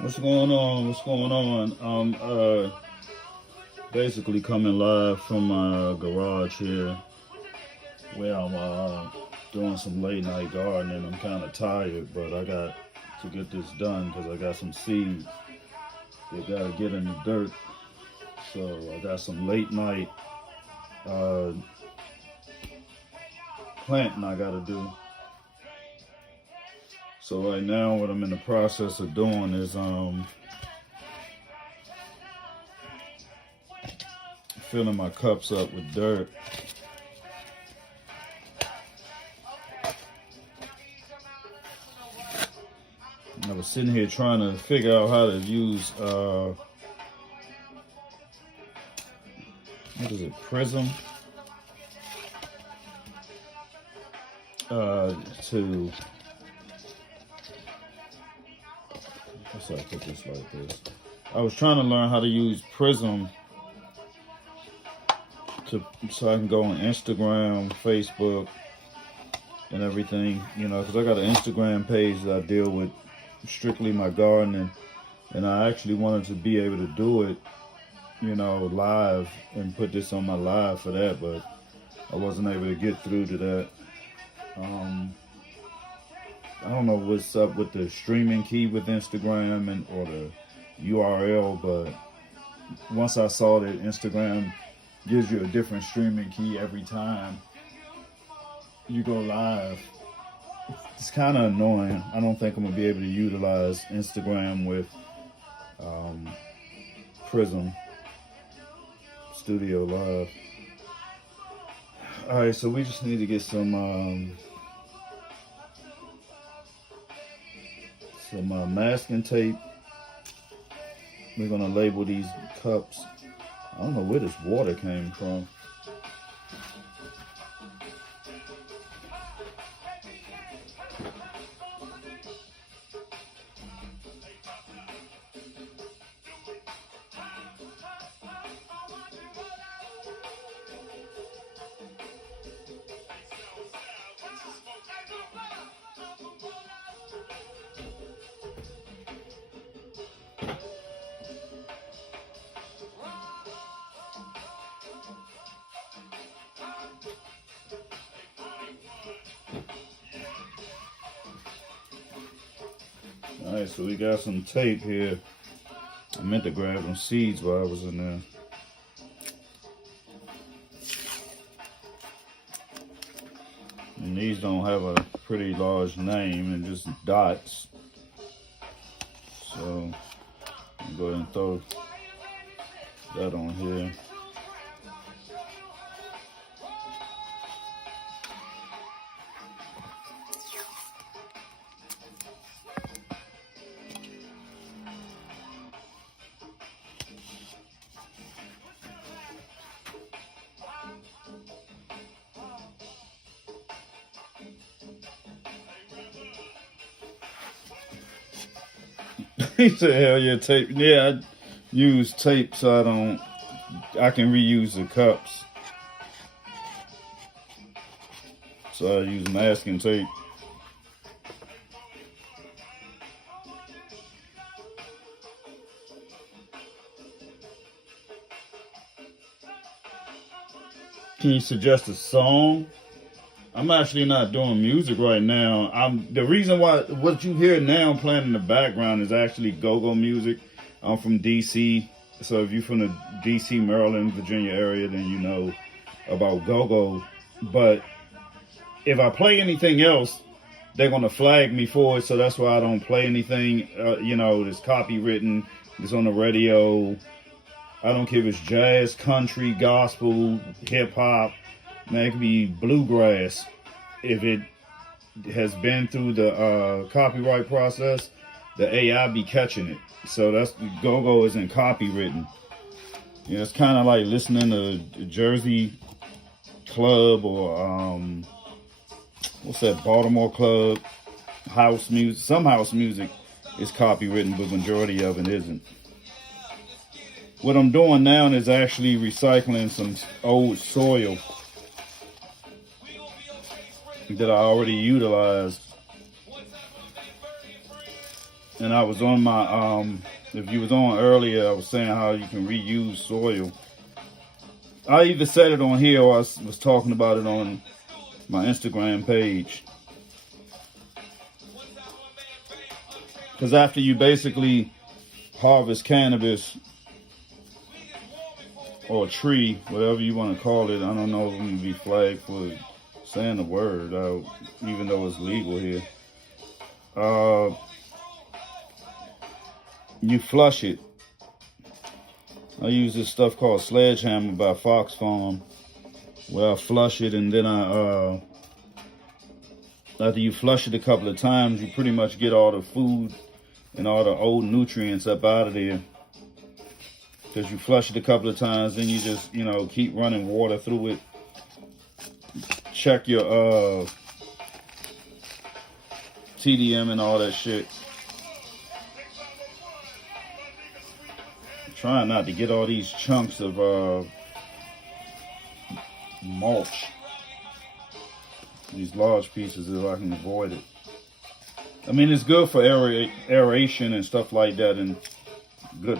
What's going on? What's going on? Basically coming live from my garage here, where I'm doing some late night gardening. I'm kind of tired, but I got to get this done because I got some seeds that gotta get in the dirt. So I got some late night uh, planting I gotta do. So right now, what I'm in the process of doing is filling my cups up with dirt. I was sitting here trying to figure out how to use what is it, prism, to, let's say I put this like this. I was trying to learn how to use prism so I can go on Instagram, Facebook, and everything, you know, because I got an Instagram page that I deal with strictly my gardening, and I actually wanted to be able to do it, you know, live and put this on my live for that, but I wasn't able to get through to that. I don't know what's up with the streaming key with Instagram or the URL, but once I saw that Instagram gives you a different streaming key every time you go live, it's kind of annoying. I don't think I'm gonna be able to utilize Instagram with Prism Studio Live. All right, so we just need to get some masking tape. We're gonna label these cups. I don't know where this water came from. All right, so we got some tape here. I meant to grab some seeds while I was in there. And these don't have a pretty large name and just dots. So I'll go ahead and throw that on here. He said, hell yeah, tape. Yeah, I use tape so I can reuse the cups. So I use masking tape. Can you suggest a song? I'm actually not doing music right now. The reason why what you hear now playing in the background is actually go-go music. I'm from DC, so if you're from the DC, Maryland, Virginia area, then you know about go-go. But if I play anything else, they're gonna flag me for it. So that's why I don't play anything. You know, that's copywritten. It's on the radio. I don't care if it's jazz, country, gospel, hip hop. Man, it could be bluegrass. If it has been through the copyright process, the AI be catching it. So that's go-go isn't copywritten. You know, it's kind of like listening to Jersey Club or what's that, Baltimore Club, house music. Some house music is copywritten, but majority of it isn't. What I'm doing now is actually recycling some old soil that I already utilized. And I was on my, if you was on earlier, I was saying how you can reuse soil. I either said it on here or I was talking about it on my Instagram page. Because after you basically harvest cannabis or a tree, whatever you want to call it, I don't know if I'm going to be flagged for saying the word, even though it's legal here. You flush it. I use this stuff called Sledgehammer by Fox Farm, where I flush it, and then after you flush it a couple of times, you pretty much get all the food and all the old nutrients up out of there. Because you flush it a couple of times, then you just, keep running water through it. Check your TDM and all that shit. Trying not to get all these chunks of mulch. These large pieces if I can avoid it. I mean, it's good for aeration and stuff like that, and good,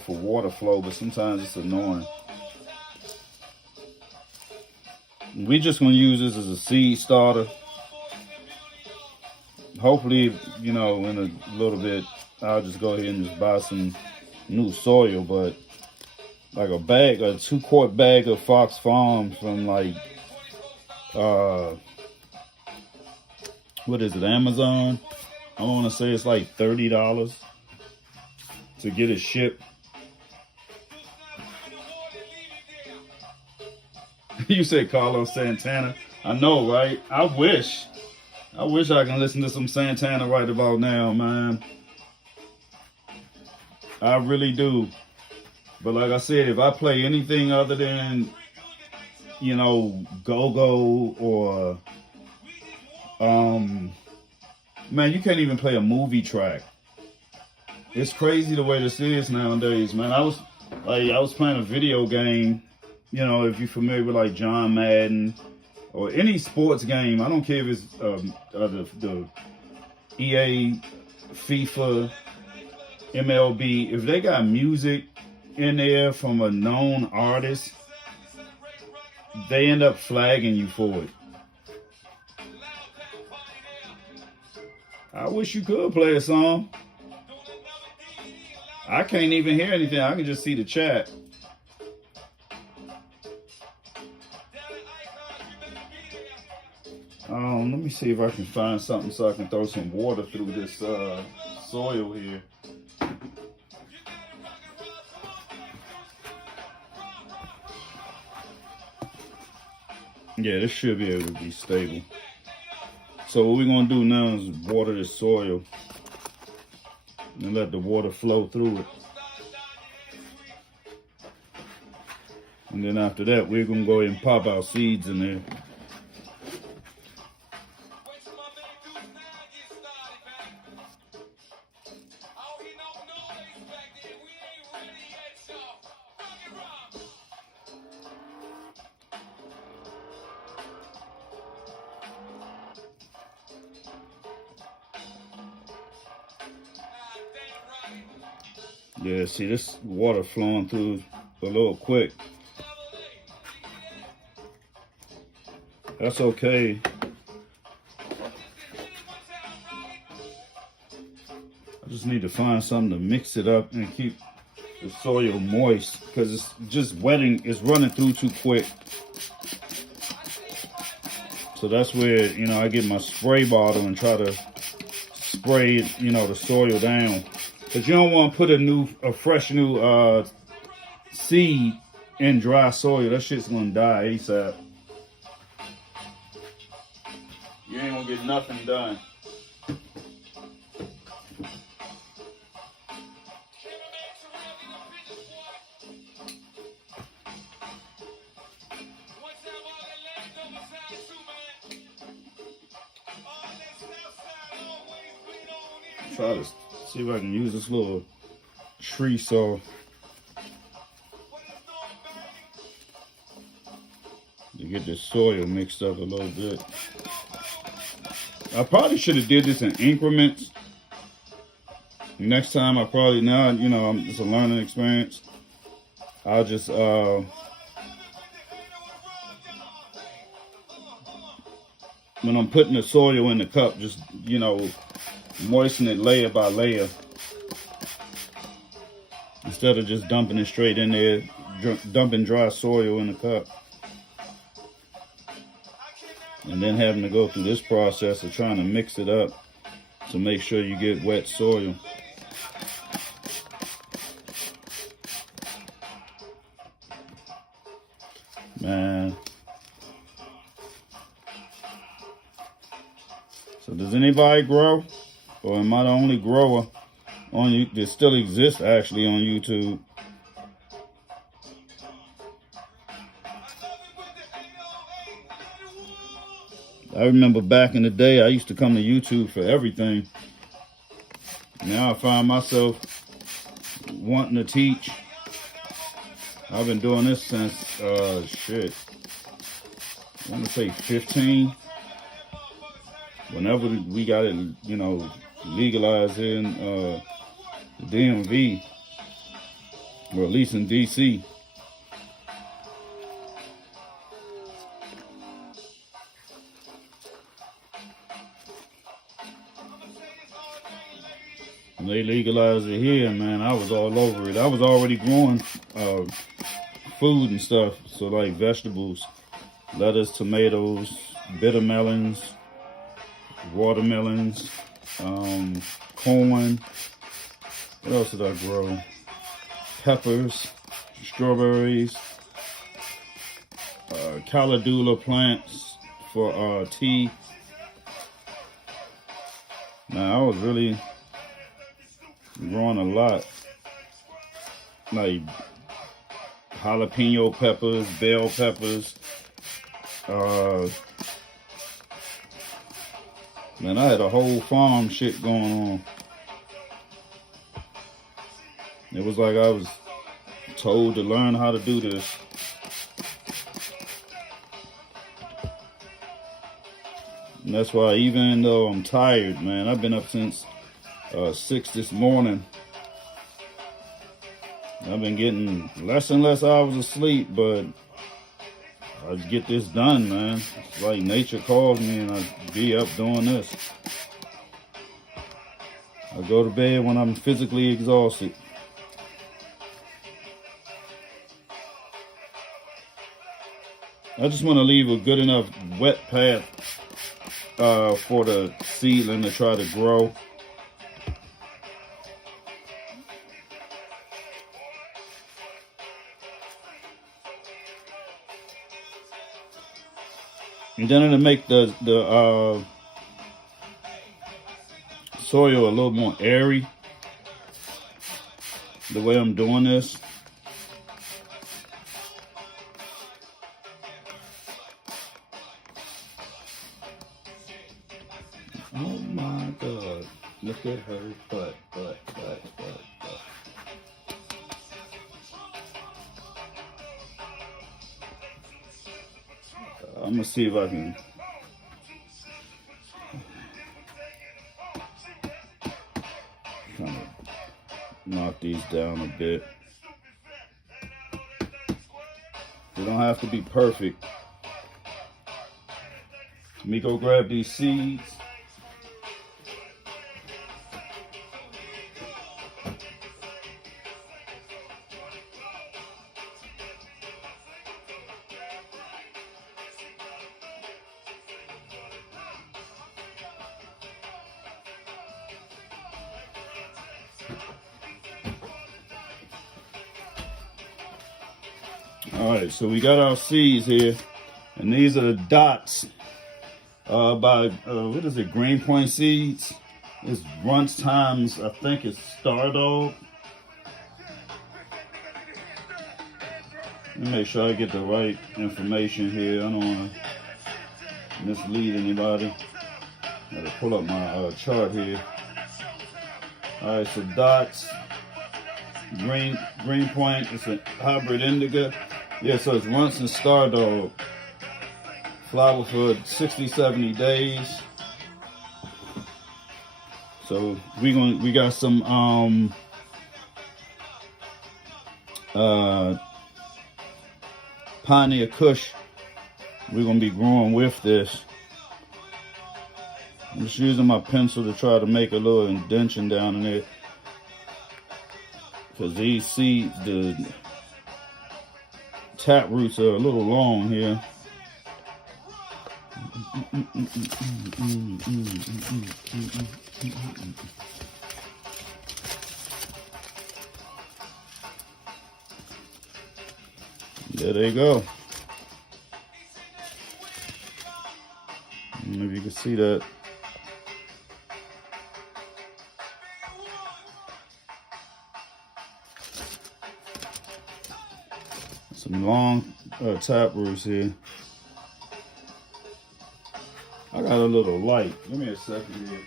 for water flow, but sometimes it's annoying. We just gonna use this as a seed starter. Hopefully, in a little bit, I'll just go ahead and just buy some new soil, but like a 2-quart bag of Fox Farms from like, what is it, Amazon? I want to say it's like $30 to get it shipped. You said Carlos Santana. I know, right? I wish I can listen to some Santana right about now, man. I really do. But like I said, if I play anything other than, go-go or, man, you can't even play a movie track. It's crazy the way this is nowadays, man. I was playing a video game, if you're familiar with like John Madden or any sports game. I don't care if it's the EA, FIFA, MLB. If they got music in there from a known artist, they end up flagging you for it. I wish you could play a song. I can't even hear anything. I can just see the chat. Let me see if I can find something so I can throw some water through this soil here. Yeah, this should be able to be stable. So what we're going to do now is water this soil and let the water flow through it. And then after that, we're going to go ahead and pop our seeds in there. Yeah, see this water flowing through a little quick. That's okay. I just need to find something to mix it up and keep the soil moist, because it's just wetting, it's running through too quick. So that's where, I get my spray bottle and try to spray, the soil down. Because you don't want to put a fresh new seed in dry soil. That shit's going to die ASAP. You ain't going to get nothing done. Try to see if I can use this little tree saw to get the soil mixed up a little bit. I probably should have did this in increments, Next time I probably, now, you know, it's a learning experience. I'll just, when I'm putting the soil in the cup, just, you know, moisten it layer by layer. Instead of just dumping it straight in there, dumping dry soil in the cup. And then having to go through this process of trying to mix it up to make sure you get wet soil. Man. So does anybody grow? Or am I the only grower on that still exists actually on YouTube? I remember back in the day, I used to come to YouTube for everything. Now I find myself wanting to teach. I've been doing this since, shit, I want to say 15. Whenever we got it, you know, legalized in the DMV, or at least in DC. When they legalized it here, man, I was all over it. I was already growing food and stuff, so like vegetables, lettuce, tomatoes, bitter melons, watermelons, corn. What else did I grow? Peppers, strawberries, calendula plants for tea. Now I was really growing a lot, like jalapeno peppers, bell peppers. Man, I had a whole farm shit going on. It was like I was told to learn how to do this. And that's why, even though I'm tired, man, I've been up since 6 this morning. I've been getting less and less hours of sleep, but I get this done, man. It's like nature calls me and I be up doing this. I go to bed when I'm physically exhausted. I just want to leave a good enough wet path for the seedling to try to grow. And then it'll make the soil a little more airy, the way I'm doing this. Oh my God, look at her butt. I'm gonna see if I can kind of knock these down a bit. They don't have to be perfect. Let me go grab these seeds. All right, so we got our seeds here, and these are the dots by what is it, Green Point Seeds. It's Runts times, I think it's Stardog. Let me make sure I get the right information here. I don't want to mislead anybody. Gotta pull up my chart here. All right, so dots, Green Point. It's a hybrid indica. Yeah, so it's Runts and Stardog. Flower for 60, 70 days. So we got some Pioneer Kush we're gonna be growing with this. I'm just using my pencil to try to make a little indentation down in there, because these seeds, the tap roots are a little long here. There they go. I don't know if you can see that. Some long tap roots here. I got a little light. Give me a second here.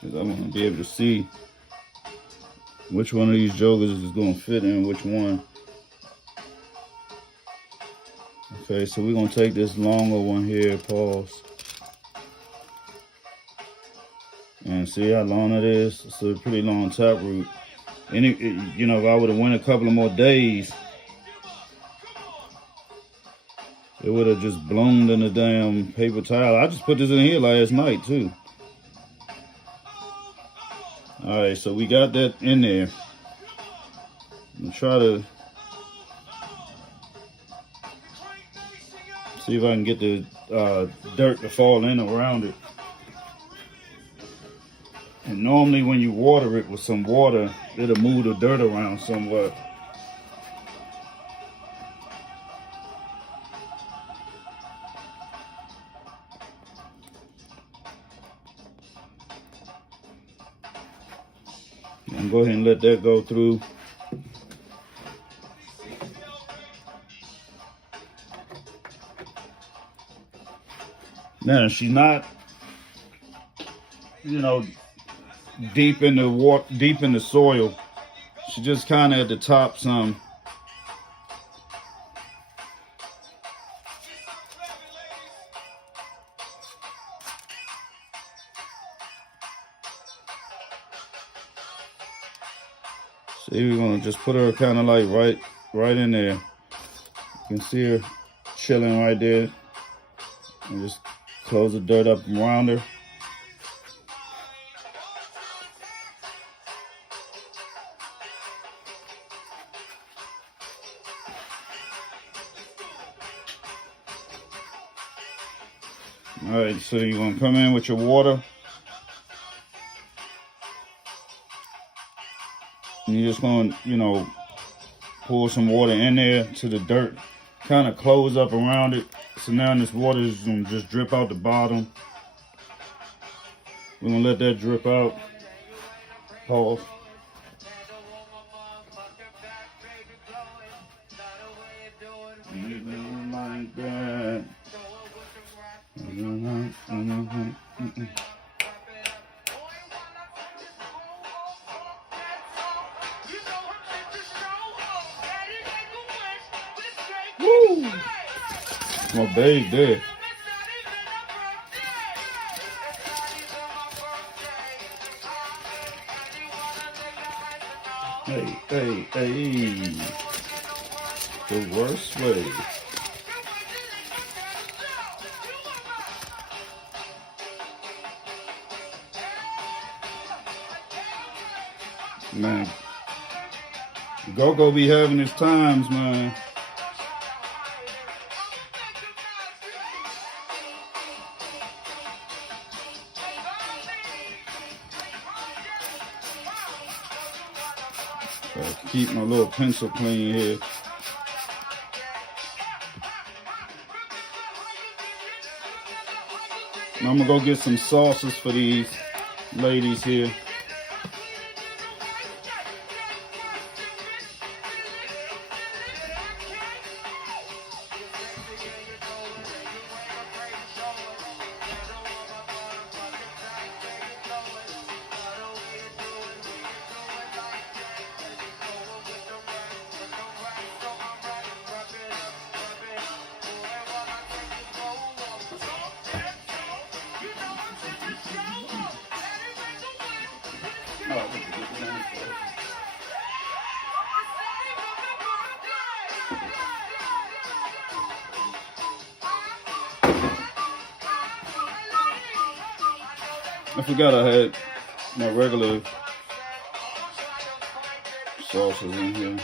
Because I want to be able to see which one of these jokers is going to fit in which one. Okay, so we're going to take this longer one here, pause. And see how long it is? It's a pretty long tap root. And you know, if I would have went a couple of more days, it would have just blown in the damn paper towel. I just put this in here last night too. All right, so we got that in there. I'm gonna try to see if I can get the dirt to fall in around it. And normally when you water it with some water, it'll move the dirt around somewhat. I'm gonna go ahead and let that go through. Now she's not, you know, deep in the water, deep in the soil. She's just kind of at the top some. See, we're gonna just put her kind of like right in there. You can see her chilling right there. And just close the dirt up around her. All right, so you're gonna come in with your water. And you're just gonna, you know, pour some water in there to the dirt, kind of close up around it. So now this water is gonna just drip out the bottom. We're gonna let that drip out. Pause. Like that. Woo! My babe there. Hey. The worst way. Man, Go-Go be having his times, man. Keep my little pencil clean here. Now I'm gonna go get some sauces for these ladies here. I forgot I had my regular sauces in here.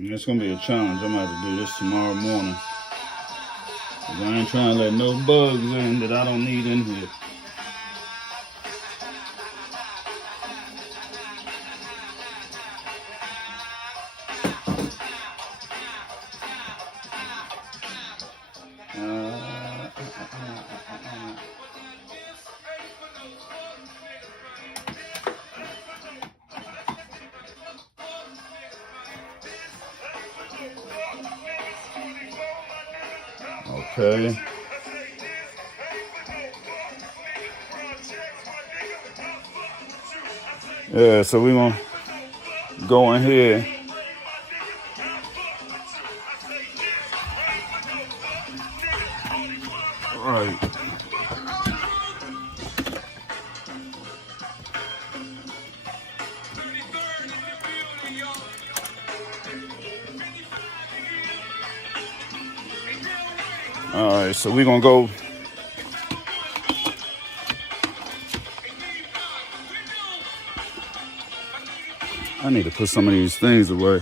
It's gonna be a challenge. I'm gonna have to do this tomorrow morning. 'Cause I ain't trying to let no bugs in that I don't need in here. Okay. Yeah, so we're gonna go in here. Right. All right, so we're gonna go. I need to put some of these things away.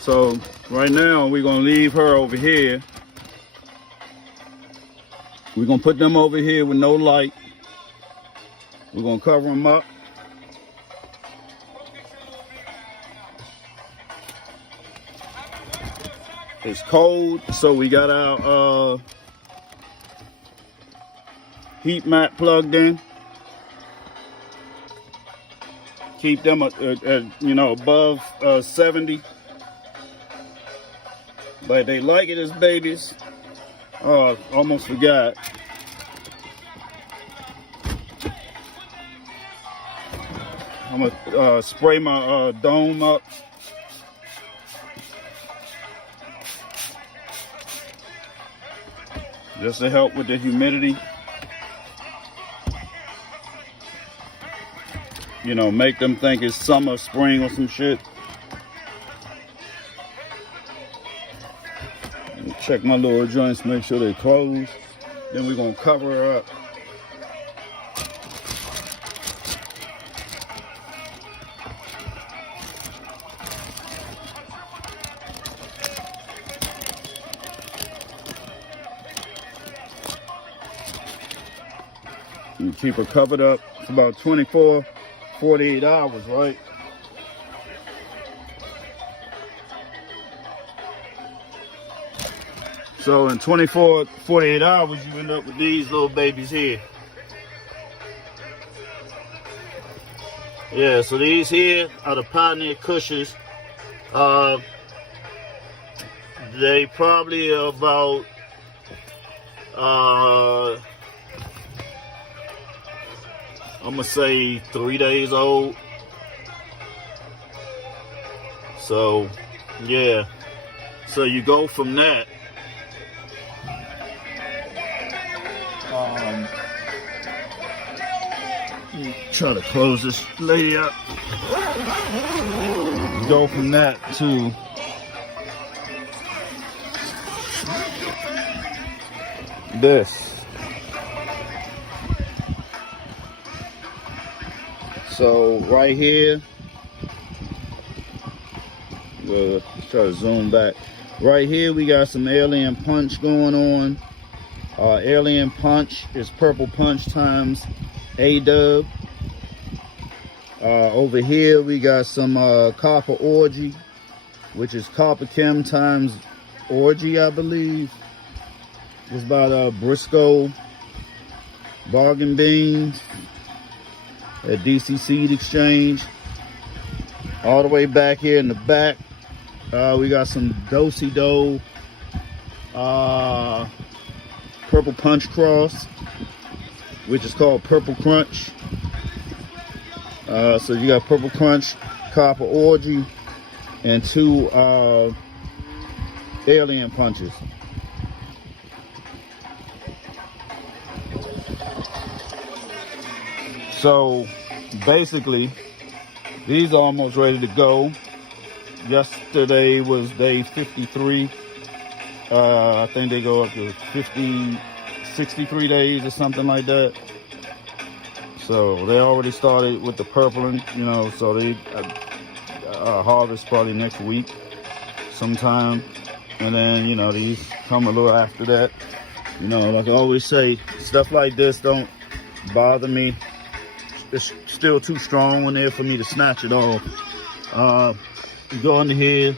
So right now we're gonna leave her over here. We're gonna put them over here with no light. We're gonna cover them up. It's cold, so we got our heat mat plugged in. Keep them at above 70. But they like it as babies. Oh, almost forgot. I'm gonna spray my dome up. Just to help with the humidity. You know, make them think it's summer, spring, or some shit. Check my little joints, make sure they're closed. Then we're gonna cover her up. You keep her covered up for about 24, 48 hours, right? So in 24, 48 hours, you end up with these little babies here. Yeah, so these here are the Pioneer Cushions. They probably about I'm gonna say 3 days old. So yeah, so you go from that. Try to close this lady up. Go from that to this. So right here, Let's try to zoom back. Right here we got some Alien Punch going on. Alien Punch is Purple Punch times A-dub. Over here we got some Copper Orgy, which is Copper Chem times Orgy, I believe. It's by Briscoe Bargain Beans at DC Seed Exchange. All the way back here in the back, we got some Do-Si-Do Purple Punch Cross, which is called Purple Crunch. So you got Purple Crunch, Copper Orgy, and 2 Alien Punches. So basically, these are almost ready to go. Yesterday was day 53. I think they go up to 63 days or something like that. So they already started with the purpling, you know, so they harvest probably next week sometime. And then, you know, these come a little after that. You know, like I always say, stuff like this don't bother me. It's still too strong in there for me to snatch it off. Go under here,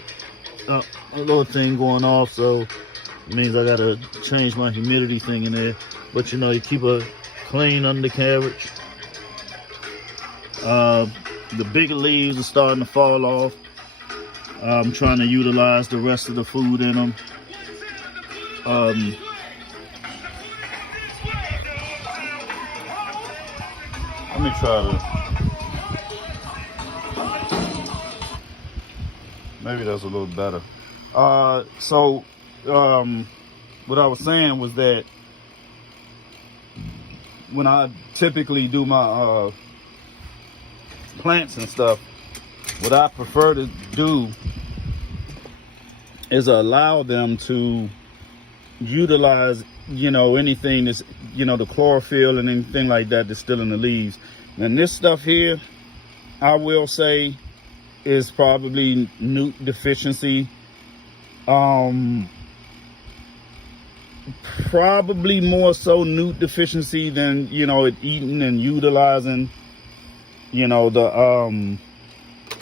a little thing going off, so it means I gotta change my humidity thing in there. But you know, you keep a clean undercarriage. The bigger leaves are starting to fall off. I'm trying to utilize the rest of the food in them. Let me try to, maybe that's a little better. So what I was saying was that when I typically do my plants and stuff, what I prefer to do is allow them to utilize, you know, anything that's, you know, the chlorophyll and anything like that that's still in the leaves. And this stuff here, I will say, is probably newt deficiency. Probably more so newt deficiency than, you know, it eating and utilizing, you know, the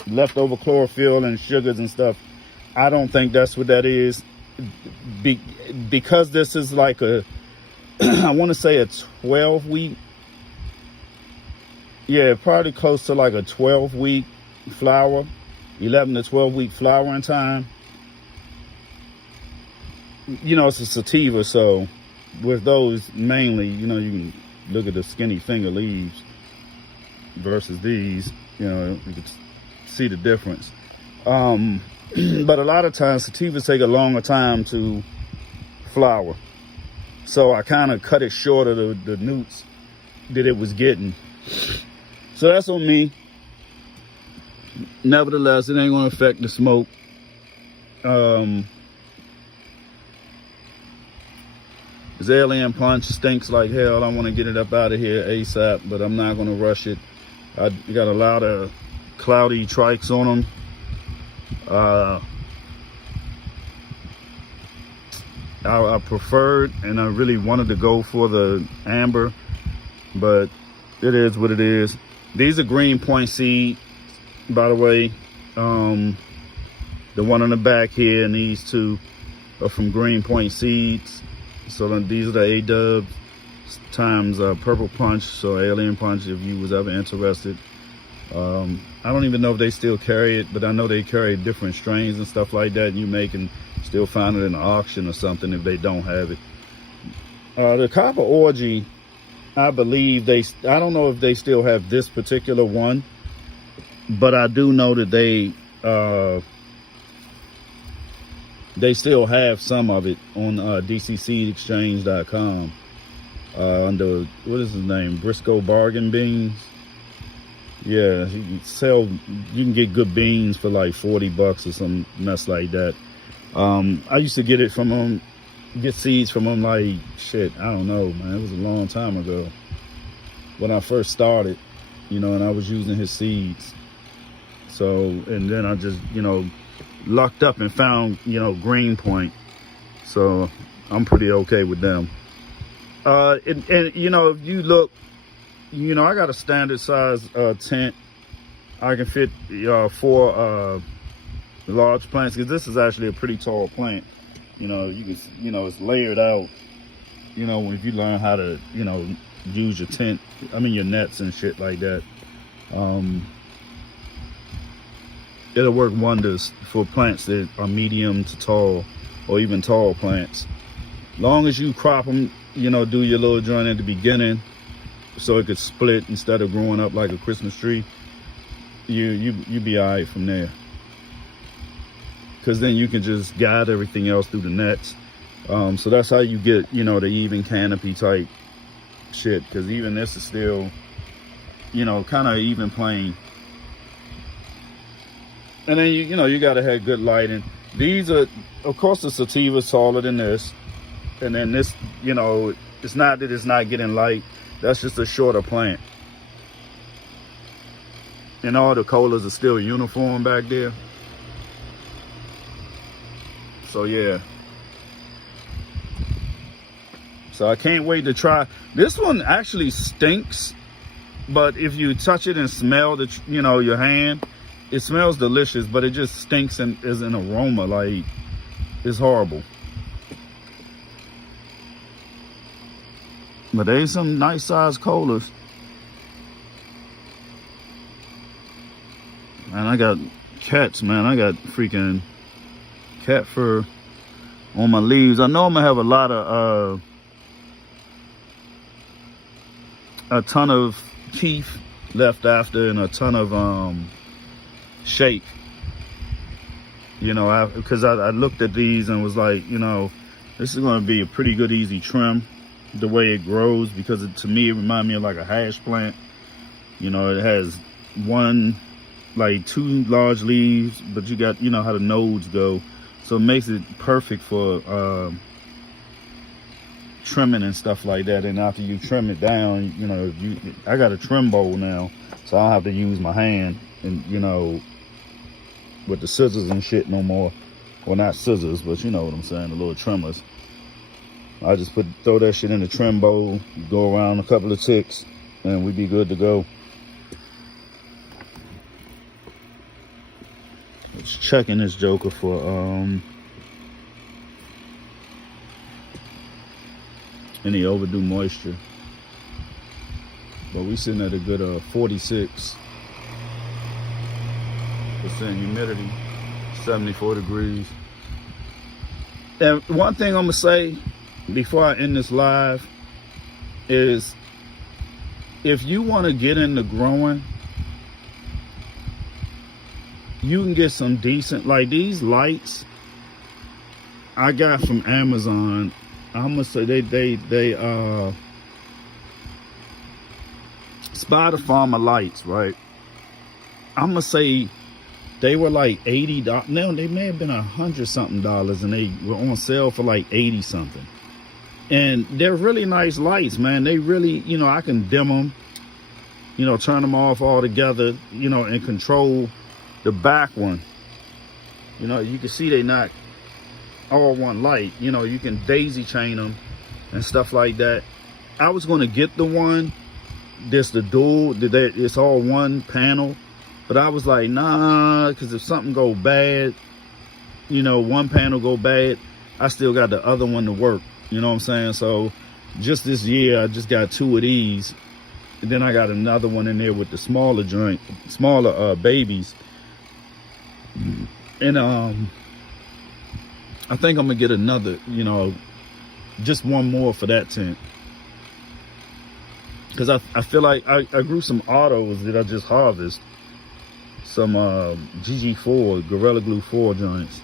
leftover chlorophyll and sugars and stuff. I don't think that's what that is. Because this is like a, I want to say a 12-week, yeah, probably close to like a 12-week flower, 11 to 12-week flowering time. You know, it's a sativa, so with those mainly, you know, you can look at the skinny finger leaves versus these, you know, you can see the difference. But a lot of times sativas take a longer time to flower. So I kind of cut it short of the newts that it was getting. So that's on me. Nevertheless, it ain't gonna affect the smoke. This Alien Punch stinks like hell. I want to get it up out of here ASAP, but I'm not gonna rush it. I got a lot of cloudy trikes on them. I preferred and I really wanted to go for the amber, but it is what it is. These are Green Point seed, by the way. The one on the back here and these two are from Green Point Seeds. So then these are the A-dubs times Purple Punch, so Alien Punch, if you was ever interested. I don't even know if they still carry it, but I know they carry different strains and stuff like that. You may can still find it in an auction or something if they don't have it. The Copper Orgy, I believe I don't know if they still have this particular one, but I do know that they still have some of it on DCSeedExchange.com under, what is his name, Briscoe Bargain Beans. Yeah, you can get good beans for like $40 or some mess like that. I used to get it from them, get seeds from them like, shit, I don't know, man. It was a long time ago when I first started, you know, and I was using his seeds. So, and then I just, you know, lucked up and found, you know, green point. So I'm pretty okay with them. And you know, if you look, you know, I got a standard size tent. I can fit 4 large plants, because this is actually a pretty tall plant. You know, you can, you know, it's layered out. You know, if you learn how to, you know, use your tent, I mean your nets and shit like that, it'll work wonders for plants that are medium to tall, or even tall plants. Long as you crop them, you know, do your little joint at the beginning so it could split instead of growing up like a Christmas tree, you be all right from there. Because then you can just guide everything else through the nets. So that's how you get, you know, the even canopy type shit. Because even this is still, you know, kind of even plane. And then you know, you gotta have good lighting. These are, of course, the sativa's taller than this, and then this, you know, it's not that it's not getting light. That's just a shorter plant. And all the colas are still uniform back there. So yeah. So I can't wait to try. This one actually stinks, but if you touch it and smell the, you know, your hand, it smells delicious, but it just stinks and is an aroma, like it's horrible. But there's some nice sized colas. Man, I got cats, man. I got freaking cat fur on my leaves. I know I'm gonna have a lot of a ton of keef left after, and a ton of shake, you know, because I looked at these and was like, you know, this is going to be a pretty good easy trim the way it grows, because to me it reminds me of like a hash plant. You know, it has two large leaves, but you got, you know, how the nodes go, so it makes it perfect for trimming and stuff like that. And after you trim it down, you know, I got a trim bowl now, so I don't have to use my hand and, you know, with the scissors and shit no more. Well, not scissors, but you know what I'm saying, the little trimmers. I just throw that shit in the trim bowl, go around a couple of ticks, and we be good to go. Just checking this joker for any overdue moisture. But we sitting at a good 46% humidity, 74 degrees. And one thing I'm gonna say before I end this live is, if you want to get into growing, you can get some decent, like these lights I got from Amazon. I'm gonna say they Spider Farmer lights, right? I'm gonna say they were like $80. No, they may have been $100 something, and they were on sale for like 80 something. And they're really nice lights, man. They really, you know, I can dim them, you know, turn them off altogether, you know, and control the back one. You know, you can see they not all one light. You know, you can daisy chain them and stuff like that. I was going to get the one that's the dual, it's all one panel, but I was like, nah, because if something go bad, you know, one panel go bad, I still got the other one to work. You know what I'm saying? So just this year, I just got 2 of these, and then I got another one in there with the smaller joint, smaller babies. And I think I'm gonna get another, you know, just one more for that tent, because I feel like I grew some autos that I just harvested, some GG4 Gorilla Glue 4 joints,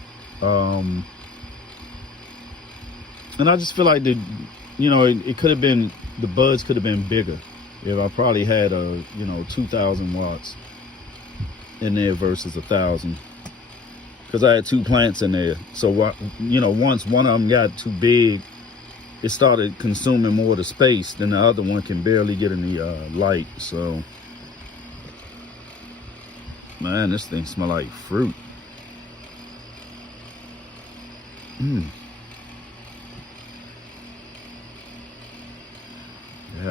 and I just feel like you know, it could have been, the buds could have been bigger if I probably had a, you know, 2,000 watts in there versus 1,000. Because I had 2 plants in there. So, you know, once one of them got too big, it started consuming more of the space, than the other one can barely get any light. So, man, this thing smell like fruit. Yeah,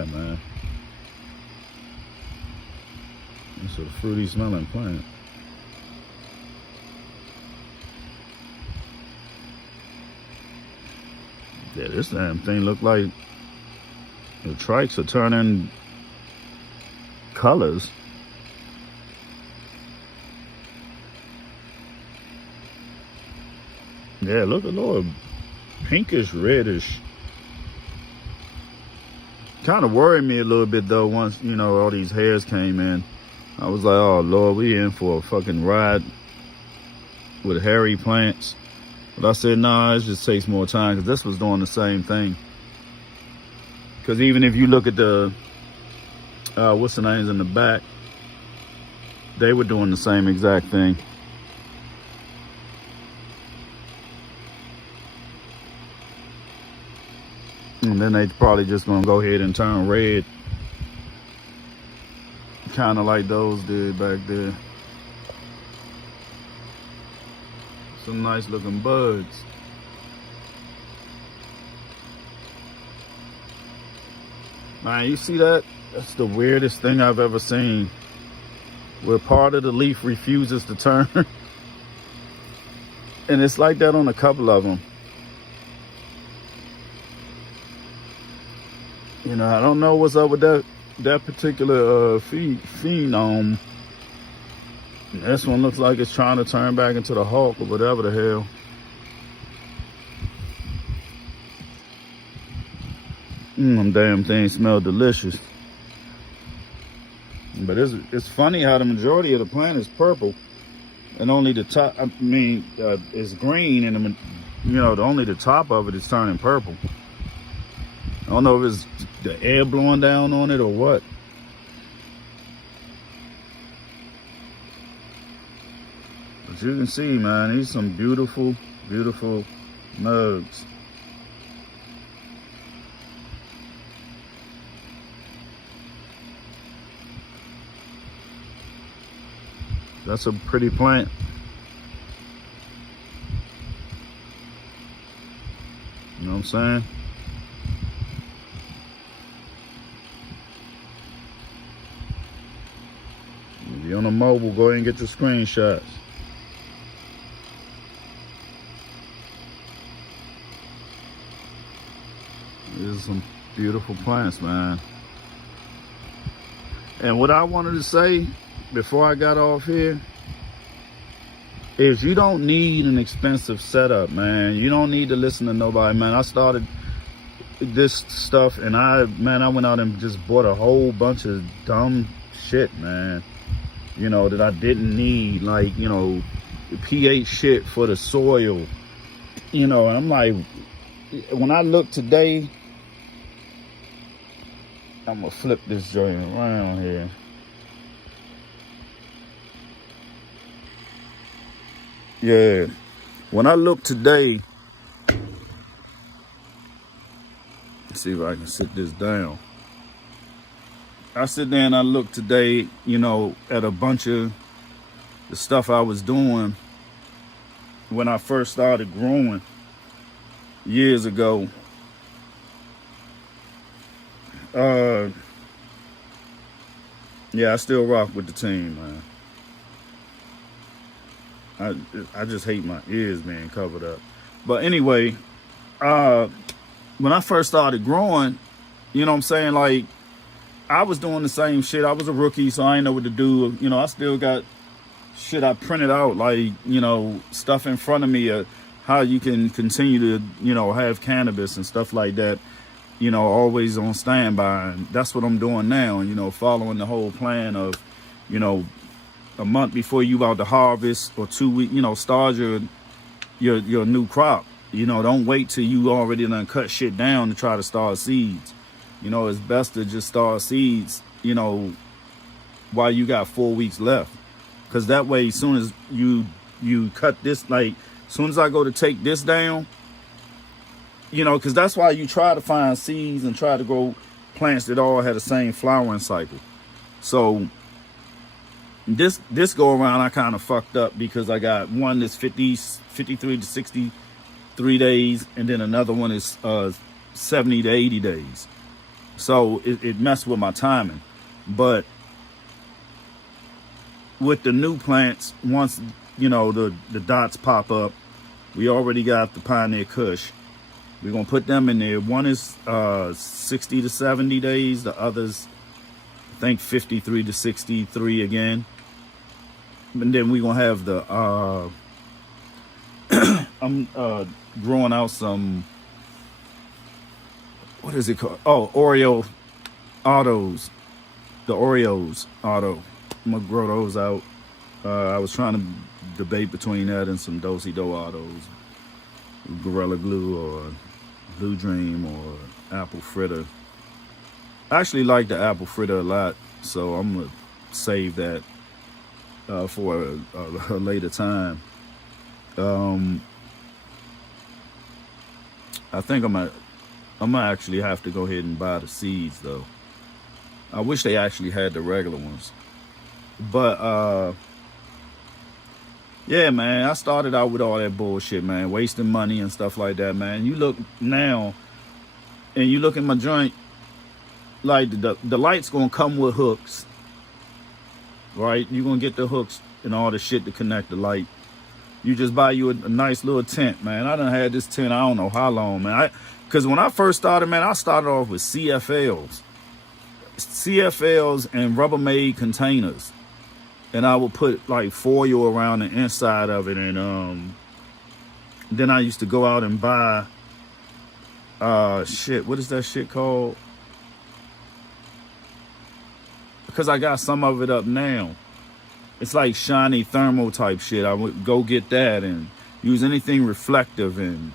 man. It's a fruity smelling plant. Yeah, this damn thing look like the trikes are turning colors. Yeah, look a little pinkish, reddish. Kind of worried me a little bit though once, you know, all these hairs came in. I was like, oh Lord, we in for a fucking ride with hairy plants. But I said, nah, it just takes more time because this was doing the same thing. Because even if you look at the, what's the names in the back, they were doing the same exact thing. And then they probably just gonna go ahead and turn red. Kind of like those did back there. Some nice looking buds. Man, you see that? That's the weirdest thing I've ever seen. Where part of the leaf refuses to turn. And it's like that on a couple of them. You know, I don't know what's up with that particular phenome. This one looks like it's trying to turn back into the Hulk or whatever the hell. Them damn things smell delicious. But it's funny how the majority of the plant is purple, and only the top. I mean, it's green, and only the top of it is turning purple. I don't know if it's the air blowing down on it or what. But you can see, man, these are some beautiful, beautiful mugs. That's a pretty plant. You know what I'm saying? If you're on a mobile, go ahead and get your screenshots. These are some beautiful plants, man. And what I wanted to say before I got off here is you don't need an expensive setup, man. You don't need to listen to nobody, man. I started this stuff and I went out and just bought a whole bunch of dumb shit, man. You know, that I didn't need, like, you know, pH shit for the soil. You know, and I'm like, when I look today, I'm gonna flip this joint around here. Yeah, when I look today, let's see if I can sit this down. I sit there and I look today, you know, at a bunch of the stuff I was doing when I first started growing years ago. Yeah, I still rock with the team, man. I just hate my ears being covered up. But anyway, when I first started growing, you know what I'm saying, like, I was doing the same shit. I was a rookie, so I didn't know what to do. You know, I still got shit I printed out, like, you know, stuff in front of me, how you can continue to, you know, have cannabis and stuff like that, you know, always on standby. And that's what I'm doing now, and, you know, following the whole plan of, you know, a month before you about to harvest, or 2 weeks, you know, start your new crop. You know, don't wait till you already done cut shit down to try to start seeds. You know, it's best to just start seeds, you know, while you got 4 weeks left. Because that way, as soon as you cut this, like, as soon as I go to take this down, you know, because that's why you try to find seeds and try to grow plants that all had the same flowering cycle. So this go around, I kind of fucked up because I got one that's 53 to 60 3 days, and then another one is 70 to 80 days. So it messed with my timing. But with the new plants, once the dots pop up, we already got the Pioneer Kush. We're gonna put them in there. One is 60 to 70 days. The others, I think, 53 to 63 again. And then we're gonna have the I'm growing out some, what is it called? Oh, Oreo autos. The Oreos auto. I'm gonna grow those out. I was trying to debate between that and some Do-Si-Do autos, Gorilla Glue or Blue Dream or Apple Fritter. I actually like the Apple Fritter a lot, so I'm gonna save that for a later time. I think I'm gonna actually have to go ahead and buy the seeds though. I wish they actually had the regular ones. But yeah, man, I started out with all that bullshit, man, wasting money and stuff like that, man. You look now and you look at my joint, like the light's gonna come with hooks, right? You're gonna get the hooks and all the shit to connect the light. You just buy you a nice little tent, man. I done had this tent I don't know how long, man. Because when I first started, man, I started off with CFLs and Rubbermaid containers. And I would put like foil around the inside of it. And then I used to go out and buy, what is that shit called? Because I got some of it up now. It's like shiny thermal type shit. I would go get that and use anything reflective and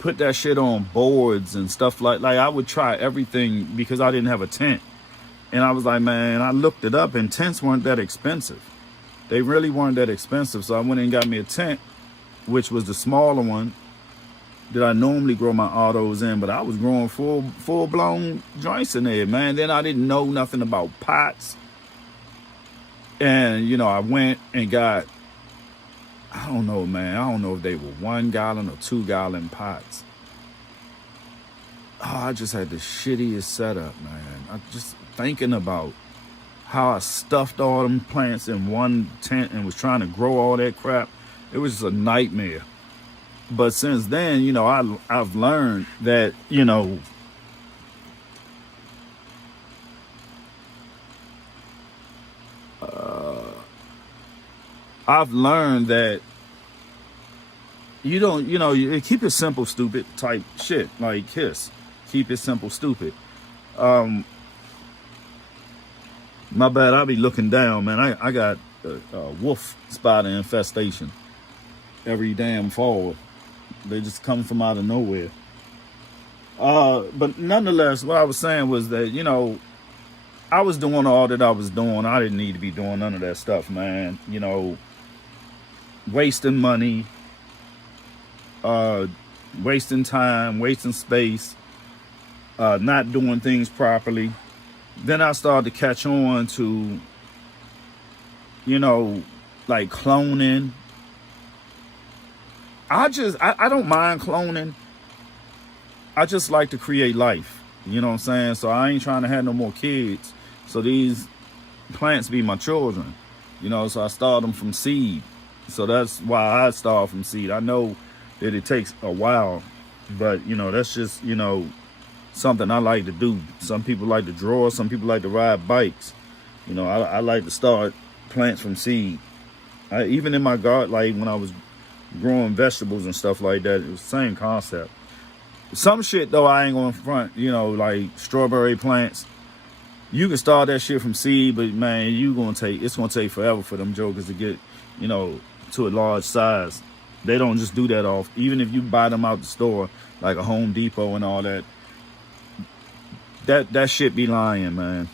put that shit on boards and stuff like I would try everything because I didn't have a tent. And I was like, man, I looked it up and tents weren't that expensive. They really weren't that expensive. So I went and got me a tent, which was the smaller one that I normally grow my autos in, but I was growing full blown joints in there, man. Then I didn't know nothing about pots. And, I went and got, I don't know, man. I don't know if they were 1 gallon or 2 gallon pots. Oh, I just had the shittiest setup, man. I just thinking about how I stuffed all them plants in one tent and was trying to grow all that crap. It was just a nightmare. But since then, I've learned that, I've learned that you don't, you keep it simple, stupid type shit, like KISS. Keep it simple, stupid. My bad, I'll be looking down, man. I got a wolf spider infestation every damn fall. They just come from out of nowhere. But nonetheless, what I was saying was that, I was doing all that I was doing. I didn't need to be doing none of that stuff, man. Wasting money, wasting time, wasting space, not doing things properly. Then I started to catch on to, like cloning. I don't mind cloning. I just like to create life. You know what I'm saying? So I ain't trying to have no more kids. So these plants be my children. So I start them from seed. So that's why I start from seed. I know that it takes a while, but that's just, something I like to do. Some people like to draw, some people like to ride bikes. I like to start plants from seed. Even in my garden, like when I was growing vegetables and stuff like that, it was the same concept. Some shit though, I ain't going front, like strawberry plants. You can start that shit from seed, but man, it's gonna take forever for them jokers to get, to a large size. They don't just do that off. Even if you buy them out the store, like a Home Depot and all that, that shit be lying, man.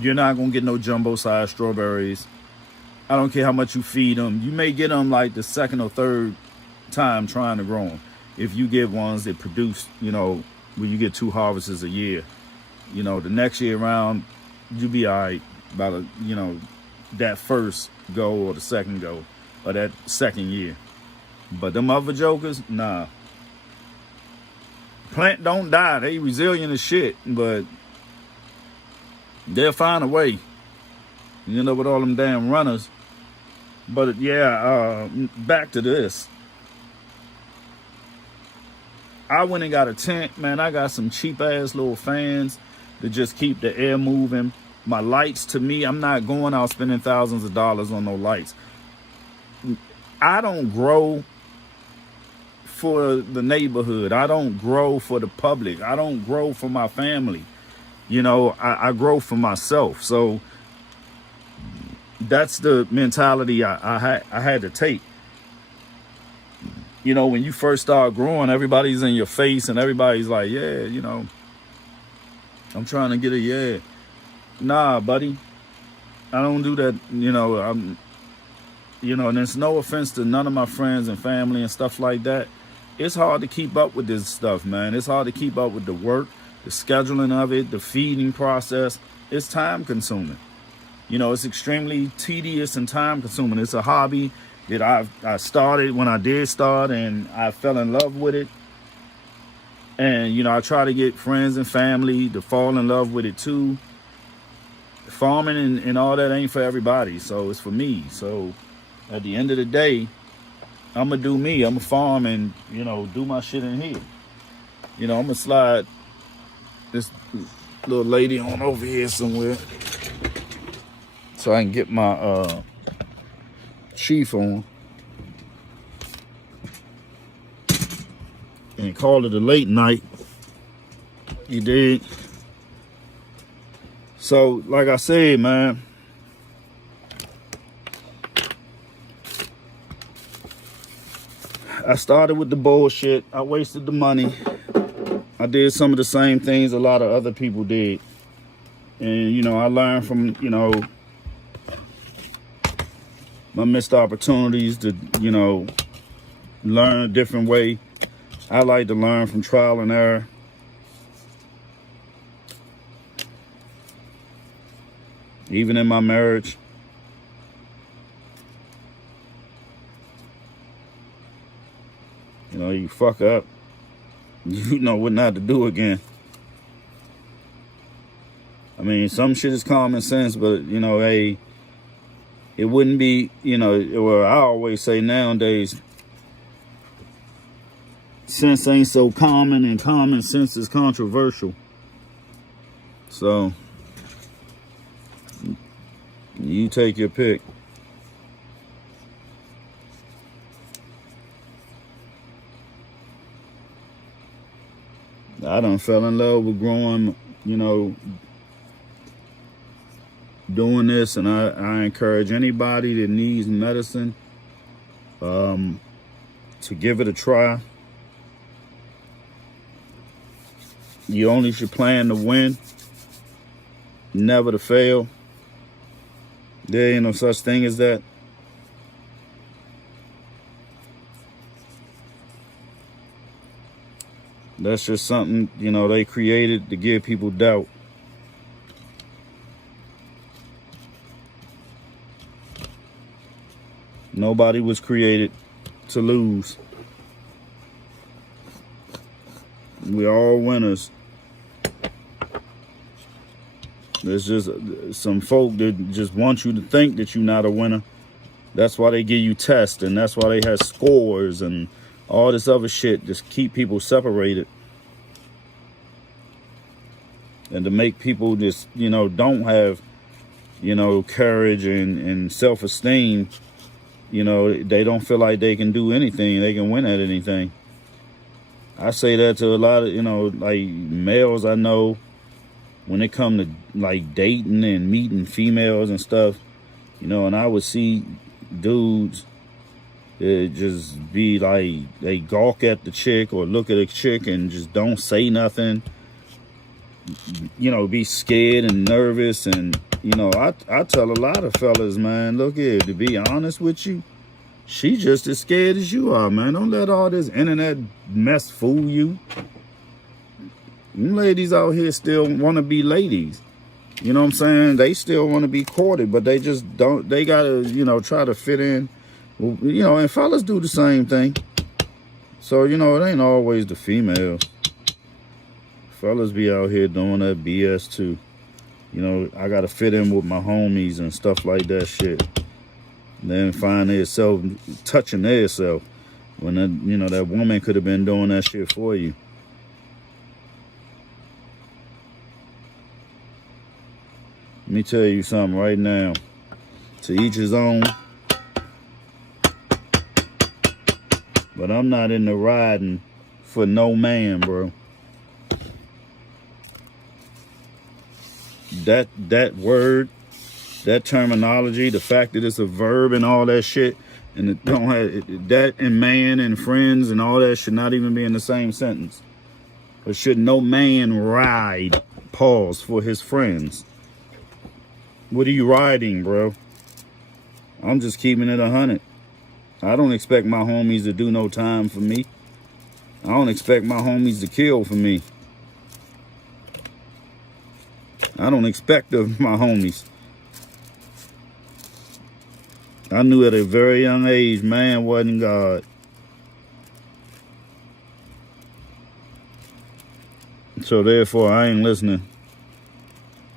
You're not gonna get no jumbo size strawberries. I don't care how much you feed them. You may get them like the second or third time trying to grow them. If you get ones that produce, where you get 2 harvests a year, the next year around, you be all right about that first go or the second go or that second year. But them other jokers, nah. Plant don't die. They resilient as shit, but they'll find a way. You know, with all them damn runners. But yeah, back to this. I went and got a tent, man. I got some cheap ass little fans to just keep the air moving. My lights, to me, I'm not going out spending thousands of dollars on no lights. I don't grow for the neighborhood. I don't grow for the public. I don't grow for my family. You know, I grow for myself. So that's the mentality I had to take. You know, when you first start growing, everybody's in your face and everybody's like, yeah, you know, I'm trying to get a yeah. Nah, buddy, I don't do that. You know, and there's no offense to none of my friends and family and stuff like that. It's hard to keep up with this stuff, man. It's hard to keep up with the work, the scheduling of it, the feeding process. It's time consuming. You know, it's extremely tedious and time consuming. It's a hobby that I started when I did start, and I fell in love with it. And, you know, I try to get friends and family to fall in love with it too. Farming and all that ain't for everybody, so it's for me. So at the end of the day, I'm gonna do me. I'm gonna farm and, you know, do my shit in here. You know, I'm gonna slide this little lady on over here somewhere so I can get my chief on and call it a late night. You dig? So, like I said, man, I started with the bullshit. I wasted the money. I did some of the same things a lot of other people did. And, you know, I learned from, you know, my missed opportunities to, you know, learn a different way. I like to learn from trial and error. Even in my marriage. You know, you fuck up, you know what not to do again. I mean, some shit is common sense, but, you know, hey, it wouldn't be, you know, well, I always say nowadays, sense ain't so common and common sense is controversial. So, you take your pick. I done fell in love with growing, you know, doing this, and I encourage anybody that needs medicine to give it a try. You only should plan to win, never to fail. There ain't no such thing as that. That's just something, you know, they created to give people doubt. Nobody was created to lose. We're all winners. There's just some folk that just want you to think that you're not a winner. That's why they give you tests, and that's why they have scores and all this other shit. Just keep people separated. And to make people just, you know, don't have, you know, courage and self-esteem. You know, they don't feel like they can do anything. They can win at anything. I say that to a lot of, you know, like males I know, when it come to like dating and meeting females and stuff, you know, and I would see dudes that just be like, they gawk at the chick or look at a chick and just don't say nothing, you know, be scared and nervous. And, you know, I tell a lot of fellas, man, look here, to be honest with you, she just as scared as you are, man. Don't let all this internet mess fool you. Them ladies out here still want to be ladies. You know what I'm saying? They still want to be courted, but they just don't. They got to, you know, try to fit in Well, you know, and fellas do the same thing. So, you know, it ain't always the females. Fellas be out here doing that BS too. You know, I gotta fit in with my homies and stuff like that shit. And then find themselves touching themselves when that, you know, that woman could have been doing that shit for you. Let me tell you something right now. To each his own. But I'm not in the riding for no man, bro. That word, that terminology, the fact that it's a verb and all that shit, and it don't have that and man and friends and all that should not even be in the same sentence. But should no man ride, pause, for his friends? What are you riding, bro? I'm just keeping it 100. I don't expect my homies to do no time for me. I don't expect my homies to kill for me. I don't expect of my homies. I knew at a very young age, man wasn't God. So therefore, I ain't listening.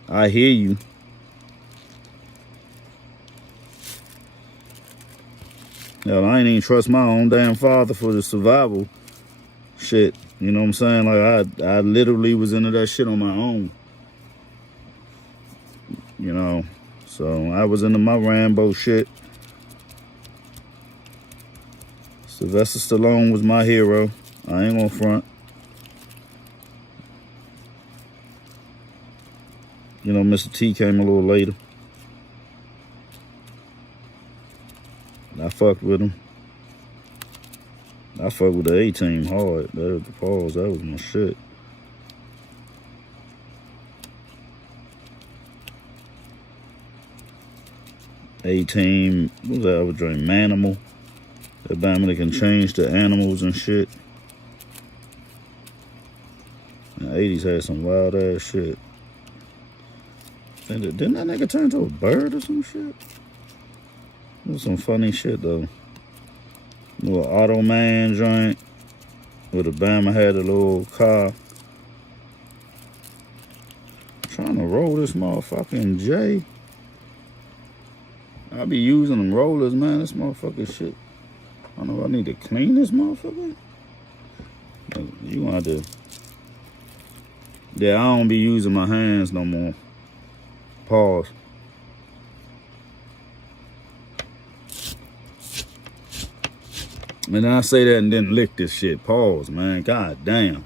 I hear you. Hell, I ain't even trust my own damn father for the survival shit. You know what I'm saying? Like, I literally was into that shit on my own. You know, so I was into my Rambo shit. Sylvester Stallone was my hero. I ain't gonna front. You know, Mr. T came a little later. I fucked with him. I fucked with the A-Team hard. That was the pause. That was my shit. A-Team, what was that other drink? Manimal. That band that can change the animals and shit. The 80s had some wild ass shit. Didn't that nigga turn into a bird or some shit? It was some funny shit though. Little Auto Man joint. Where the Bama had a little car. I'm trying to roll this motherfucking J. I be using them rollers, man. This motherfucking shit. I don't know if I need to clean this motherfucker. You want to. Yeah, I don't be using my hands no more. Pause. And then I say that and then lick this shit. Pause, man. God damn.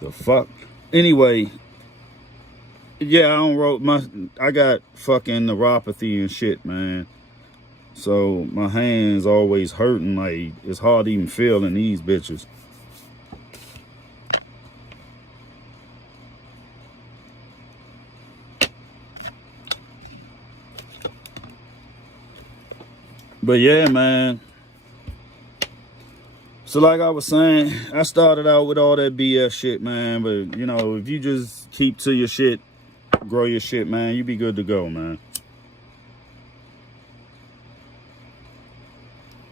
The fuck? Anyway. Yeah, I don't roll I got fucking neuropathy and shit, man. So my hands always hurting. Like, it's hard to even feel in these bitches. But yeah, man. So like I was saying, I started out with all that BS shit, man. But, you know, if you just keep to your shit, grow your shit, man, you be good to go, man.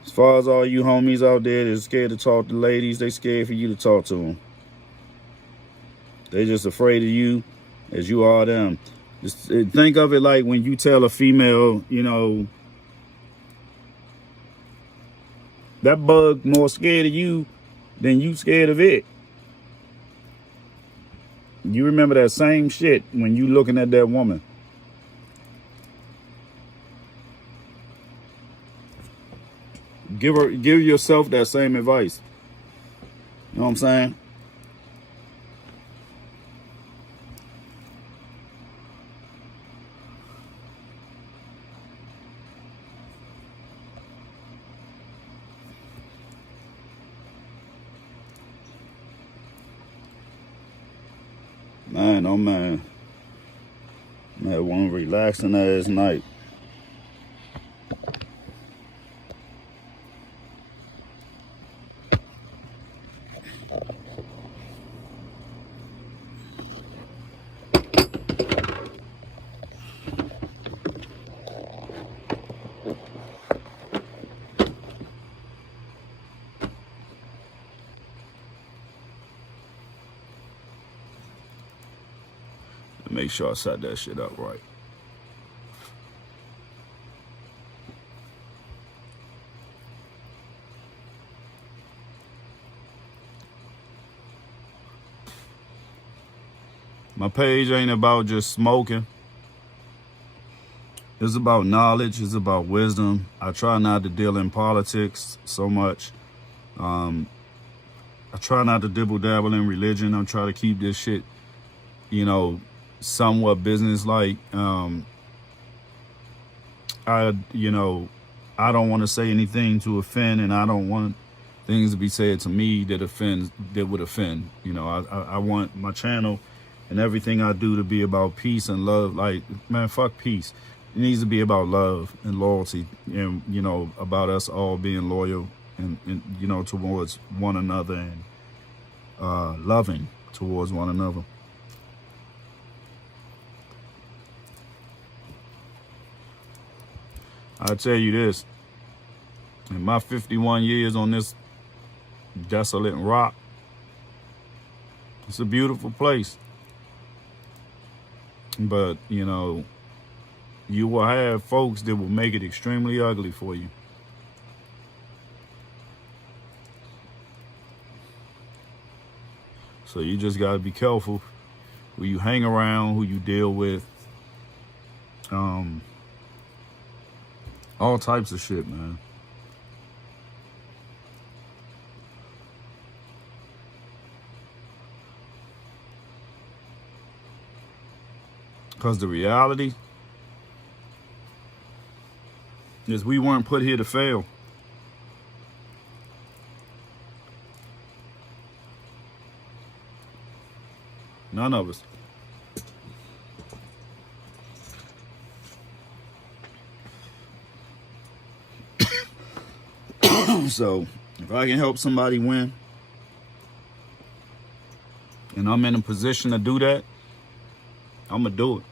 As far as all you homies out there that's scared to talk to ladies, they scared for you to talk to them. They just afraid of you as you are them. Just think of it like when you tell a female, you know, that bug more scared of you than you scared of it. You remember that same shit when you looking at that woman. Give yourself that same advice. You know what I'm saying? Man, oh man. I had one relaxing ass night. make sure I set that shit up right. My page ain't about just smoking. It's about knowledge. It's about wisdom. I try not to deal in politics so much. I try not to dibble dabble in religion. I try to keep this shit, you know, somewhat business-like. I don't want to say anything to offend, and I don't want things to be said to me that would offend. You know, I want my channel and everything I do to be about peace and love. Like, man, fuck peace. It needs to be about love and loyalty, and, you know, about us all being loyal and you know, towards one another, and loving towards one another. I tell you this, in my 51 years on this desolate rock, it's a beautiful place. But, you know, you will have folks that will make it extremely ugly for you. So you just got to be careful who you hang around, who you deal with. All types of shit, man. Because the reality is we weren't put here to fail. None of us. So if I can help somebody win, and I'm in a position to do that, I'm gonna do it.